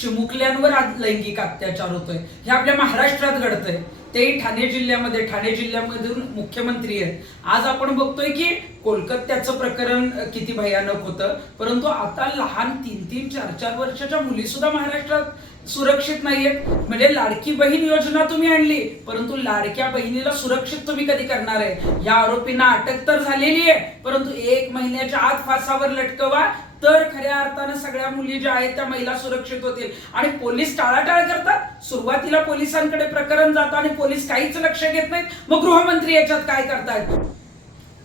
चिमुकल्यांवर आज लैंगिक अत्याचार होतोय हे आपल्या महाराष्ट्रात घडतंय ते ठाणे जिल्ह्यामध्ये ठाणे जिल्ह्यामधून मुख्यमंत्री आहेत आज आपण बघतोय की कोलकात्याचं प्रकरण किती भयानक होतं परंतु आता लहान तीन तीन चार चार वर्षाच्या मुली सुद्धा महाराष्ट्रात सुरक्षित नाहीये म्हणजे लाडकी बहीण योजना तुम्ही आणली परंतु लाडक्या बहिणीला सुरक्षित तुम्ही कधी करणार आहे या आरोपींना अटक तर झालेली आहे परंतु एक महिन्याच्या आत फासावर लटकवा तर खऱ्या अर्थानं सगळ्या मुली ज्या आहेत त्या महिला सुरक्षित होतील आणि पोलीस टाळाटाळ करतात सुरुवातीला पोलिसांकडे प्रकरण जातं आणि पोलीस काहीच लक्ष घेत नाहीत मग गृहमंत्री याच्यात काय करतायत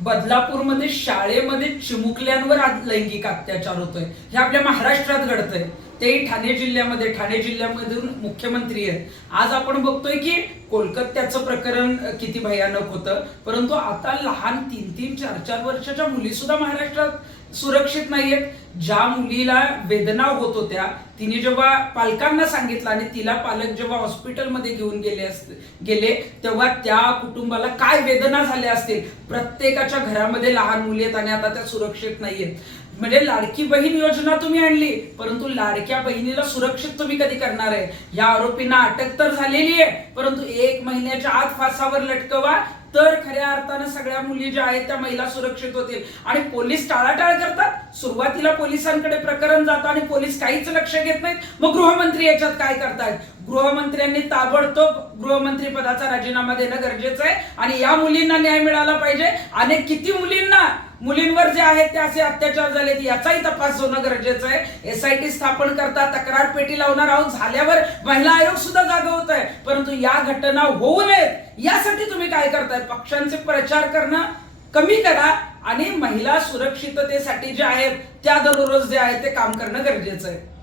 बदलापूरमध्ये शाळेमध्ये चिमुकल्यांवर लैंगिक अत्याचार होतोय हे आपल्या महाराष्ट्रात घडतंय तेही ठाणे जिल्ह्यामध्ये ठाणे जिल्ह्यामधून मुख्यमंत्री आहेत आज आपण बघतोय की कोलकात्याचं प्रकरण किती भयानक होतं परंतु आता लहान तीन तीन चार चार वर्षाच्या मुली सुद्धा महाराष्ट्रात सुरक्षित नाहीयेत ज्या मुलीला वेदना होत होत्या तिने जेव्हा पालकांना सांगितलं आणि तिला पालक जेव्हा हॉस्पिटलमध्ये घेऊन गेले गेले तेव्हा त्या कुटुंबाला काय वेदना झाल्या असतील प्रत्येकाच्या घरामध्ये लहान मुली आहेत आणि आता त्या सुरक्षित नाहीयेत म्हणजे लाडकी बहीण योजना तुम्ही आणली परंतु लाडक्या बहिणीला सुरक्षित तुम्ही कधी करणार आहे या आरोपींना अटक तर झालेली आहे परंतु एक महिन्याच्या आत फासावर लटकवा तर खऱ्या अर्थानं सगळ्या मुली ज्या आहेत त्या महिला सुरक्षित होतील आणि पोलीस टाळाटाळ करतात सुरुवातीला पोलिसांकडे प्रकरण जातं आणि पोलीस काहीच लक्ष घेत नाहीत मग गृहमंत्री याच्यात काय करतायत गृहमंत्र्यांनी ताबडतोब गृहमंत्री पदाचा राजीनामा देणं गरजेचं आहे आणि या मुलींना न्याय मिळाला पाहिजे आणि किती मुलींना मुलींवर जे आहेत ते असे अत्याचार झालेत याचाही तपास होणं गरजेचं आहे एसआयटी स्थापन करता तक्रार पेटी लावणार आहोत झाल्यावर महिला आयोग सुद्धा जागा होत आहे परंतु या घटना होऊ नयेत यासाठी तुम्ही काय करताय पक्षांचे प्रचार करणं कमी करा आणि महिला सुरक्षिततेसाठी जे आहेत त्या दररोज जे आहे ते काम करणं गरजेचं आहे